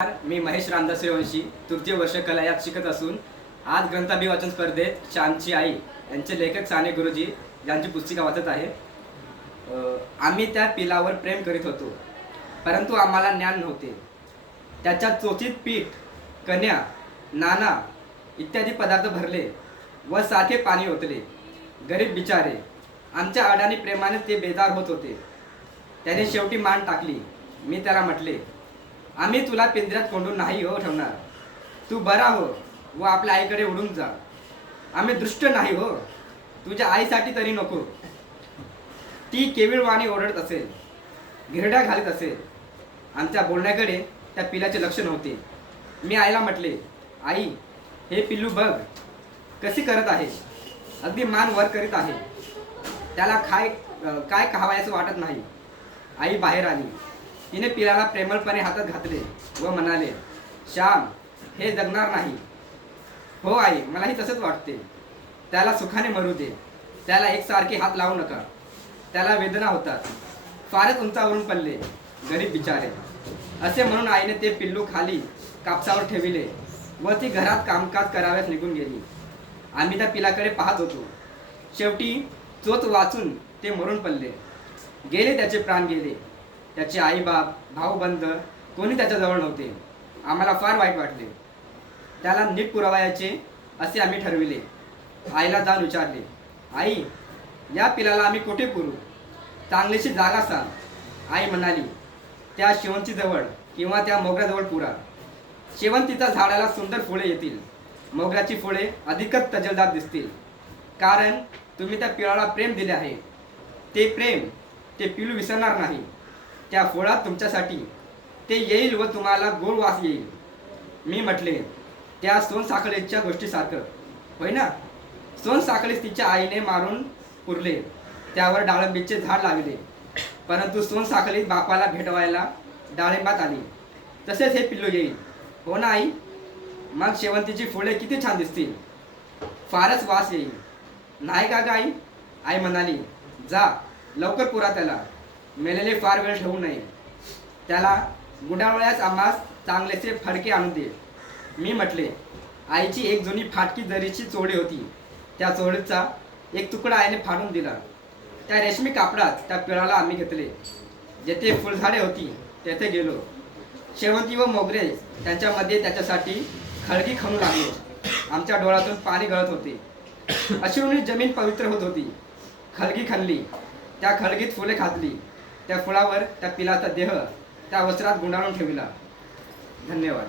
नमस्कार, मी महेश रामदास सूर्यवंशी तृतीय वर्ष कला यात शिकत असून आज ग्रंथाभिवाचन स्पर्धेत श्यामची आई यांचे लेखक साने गुरुजी यांची पुस्तिका वाचत आहे. आम्ही त्या पिलावर प्रेम करीत होतो परंतु आम्हाला ज्ञान नव्हते. त्याच्या चोचीत पीठ कन्या नाना इत्यादी पदार्थ भरले व सारखे पाणी ओतले. गरीब बिचारे आमच्या अडाणी प्रेमाने ते बेदार होत होते. त्याने शेवटी मान टाकली. मी त्याला म्हटले आम्ही तुला पिंजऱ्यात कोंडून नाही हो ठेवणार. तू बरा हो व आपल्या आईकडे उडून जा. आम्ही दृष्ट नाही हो. तुझ्या आईसाठी तरी नको. ती केविळवाणी ओरडत असेल. गिरड्या घालत असेल. आमच्या बोलण्याकडे त्या पिलाचे लक्ष नव्हते. मी आईला म्हटले आई हे पिल्लू बघ. कशी करत आहे? अगदी मान वर करीत आहे. त्याला काय काय खावायचं वाटत नाही. आई बाहेर आली. तिने पिलाला प्रेमळपणे हातात घातले व म्हणाले श्याम हे जगणार नाही. हो आई मलाही तसंच वाटते. त्याला सुखाने मरू दे. त्याला एकसारखे हात लावू नका. त्याला वेदना होतात. फारच उंचावरून पडले. गरीब बिचारे. असे म्हणून आईने ते पिल्लू खाली कापसावर ठेविले व ती घरात कामकाज कराव्यास निघून गेली. आम्ही त्या पिलाकडे पाहत होतो. शेवटी चोच वाचून ते मरून पडले. गेले त्याचे प्राण गेले. त्याचे आईबाप भाऊबंध कोणी त्याच्याजवळ नव्हते. आम्हाला फार वाईट वाटले. त्याला नीट पुरावायचे असे आम्ही ठरविले. आईला जाऊन विचारले आई या पिलाला आम्ही कुठे पुरू? चांगलीशी जागा सांग. आई म्हणाली त्या शेवंतीजवळ किंवा त्या मोगऱ्याजवळ पुरा. शेवंतीच्या झाडाला सुंदर फुले येतील. मोगऱ्याची फुले अधिकच तजलदार दिसतील. कारण तुम्ही त्या पिळाला प्रेम दिले आहे. ते प्रेम ते पिलू विसरणार नाही. त्या फळात तुमच्यासाठी ते येईल व तुम्हाला गोड वास येईल. मी म्हटले त्या सोनसाखळीच्या गोष्टीसारखं होय ना? सोनसाखळीस तिच्या आईने मारून पुरले. त्यावर डाळिंबीचे झाड लागले परंतु सोनसाखळीत बापाला भेटवायला डाळिंबात आली. तसेच हे पिल्लू येईल. हो ना आई? मग शेवंतीची फुले किती छान दिसतील. फारच वास येईल. नाही का गाई आई म्हणाली जा लवकर पुरा त्याला. मेलेले फार वेळ ठेवू नये. त्याला गुडावळ्यास आम्हास चांगलेसे फडके आणून दे. मी म्हटले आईची एक जुनी फाटकी जरीची चोळी होती. त्या चोळीचा एक तुकडा आईने फाडून दिला. त्या रेशमी कापडात त्या पिळाला आम्ही घेतले. जेथे फुलझाडे होती तेथे गेलो. शेवंती व मोगरे त्यांच्यामध्ये त्याच्यासाठी खळगी खणू लागलो आमच्या डोळ्यातून पाणी गळत होते. अशी जमीन पवित्र होत होती. खळगी खणली. त्या खळगीत फुले खातली. त्या फुलावर त्या पिलाचा देह त्या वस्त्रात गुंडाळून ठेविला. धन्यवाद.